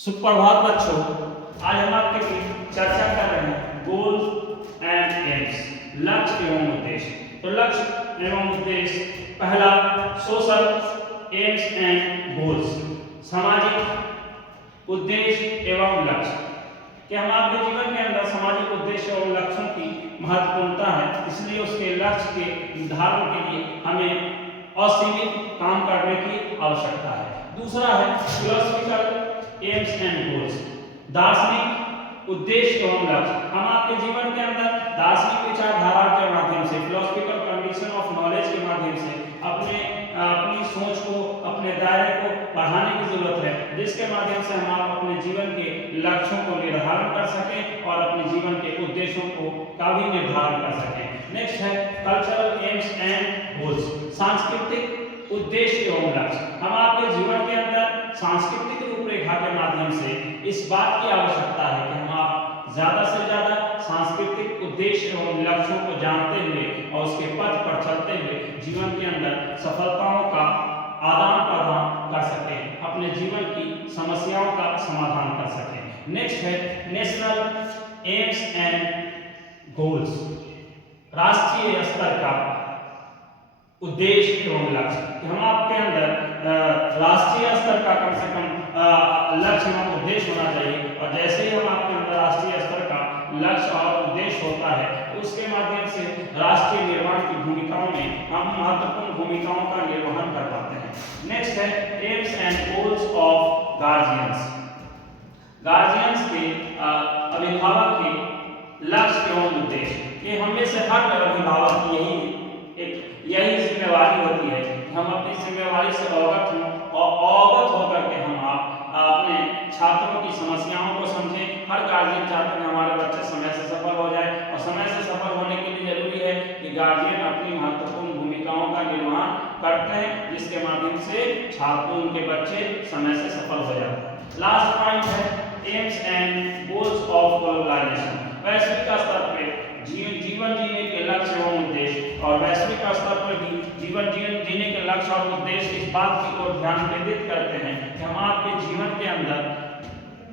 सुप्रभात बच्चों, आज हम आपके बीच चर्चा कर रहे हैं गोल्स एंड एम्स, लक्ष्य एवं उद्देश्य। तो लक्ष्य एवं उद्देश्य, पहला सोशल एम्स एंड गोल्स, सामाजिक उद्देश्य एवं लक्ष्य। कि हम आपके जीवन के अंदर सामाजिक उद्देश्य एवं लक्ष्यों की महत्वपूर्णता है, इसलिए उसके लक्ष्य के निर्धारण के लिए हमें असीमित काम करने की आवश्यकता है। दूसरा है फिलोसॉफिकल एम्स एंड गोल्स, दार्शनिक उद्देश्य एवं लक्ष्य। हम आपके जीवन के अंदर दार्शनिक विचारधारा के माध्यम से, फिलोसॉफिकल कंडीशन ऑफ नॉलेज के माध्यम से अपनी सोच को, अपने दायरे को बढ़ाने की जरूरत है, जिसके माध्यम से हम आप अपने जीवन के लक्ष्यों को निर्धारण कर सकें और अपने जीवन के उद्देश्यों का भी निर्धारण कर सकें। नेक्स्ट है कल्चरल एम्स एंड गोल्स, सांस्कृतिक उद्देश्य एवं लक्ष्य। हम आपके जीवन के अंदर सांस्कृतिक रूपरेखा के माध्यम से इस बात की आवश्यकता है कि हम आप ज्यादा से ज्यादा सांस्कृतिक उद्देश्य एवं लक्ष्यों को जानते हुए और उसके पथ पर चलते हुए जीवन के अंदर सफलताओं का आदान प्रदान कर सकें, अपने जीवन की समस्याओं का समाधान कर सकें। नेक्स्ट है नेशनल एम्स एंड गोल्स, राष्ट्रीय स्तर का उद्देश्य एवं लक्ष्य। हम आपके अंदर राष्ट्रीय स्तर का कम से कम लक्ष्य एवं उद्देश्य होना चाहिए, और जैसे ही हम आपके अंदर राष्ट्रीय स्तर का लक्ष्य और उद्देश्य होता है तो उसके माध्यम से राष्ट्रीय निर्माण की भूमिकाओं में हम महत्वपूर्ण भूमिकाओं का निर्वहन कर पाते हैं। नेक्स्ट है aims and goals of guardians, guardians के अभिभावक के लक्ष्य एवं उद्देश्य। ये हमें से हर अभिभावक की यही जिम्मेवारी होती है कि हम अपनी जिम्मेवारी से अवगत हों और अवगत होकर के हम अपने छात्रों की समस्याओं को समझें। हर गार्जियन चाहते हैं हमारे बच्चे समय से सफल हो जाए, और समय से सफल होने के लिए जरूरी है कि गार्जियन अपनी महत्वपूर्ण भूमिकाओं का निर्वहन करते हैं, जिसके माध्यम से छात्रों उनके बच्चे समय से सफल हो जाते हैं। लास्ट पॉइंट है aims and goals of globalisation, वैश्विक स्तर पर जीवन जीने के लक्ष्य एवं उद्देश्य, और वैश्विक स्तर पर भी जीवन जीने के लक्ष्य और उद्देश्य इस बात की ओर ध्यान केंद्रित करते हैं कि हम आपके जीवन के अंदर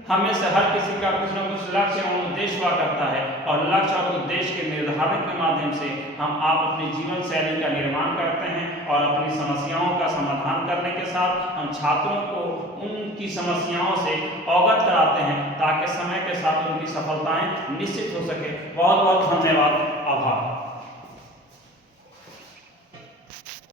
हमें से हर किसी का कुछ न कुछ लक्ष्य एवं उद्देश्य हुआ करता है, और लक्ष्य और उद्देश्य के निर्धारण के माध्यम से हम आप अपनी जीवन शैली का निर्माण करते हैं और अपनी समस्याओं का समाधान करने के साथ हम छात्रों को उनकी समस्याओं से अवगत कराते हैं, ताकि समय के साथ उनकी सफलताएं निश्चित हो सके। बहुत बहुत धन्यवाद, आभार।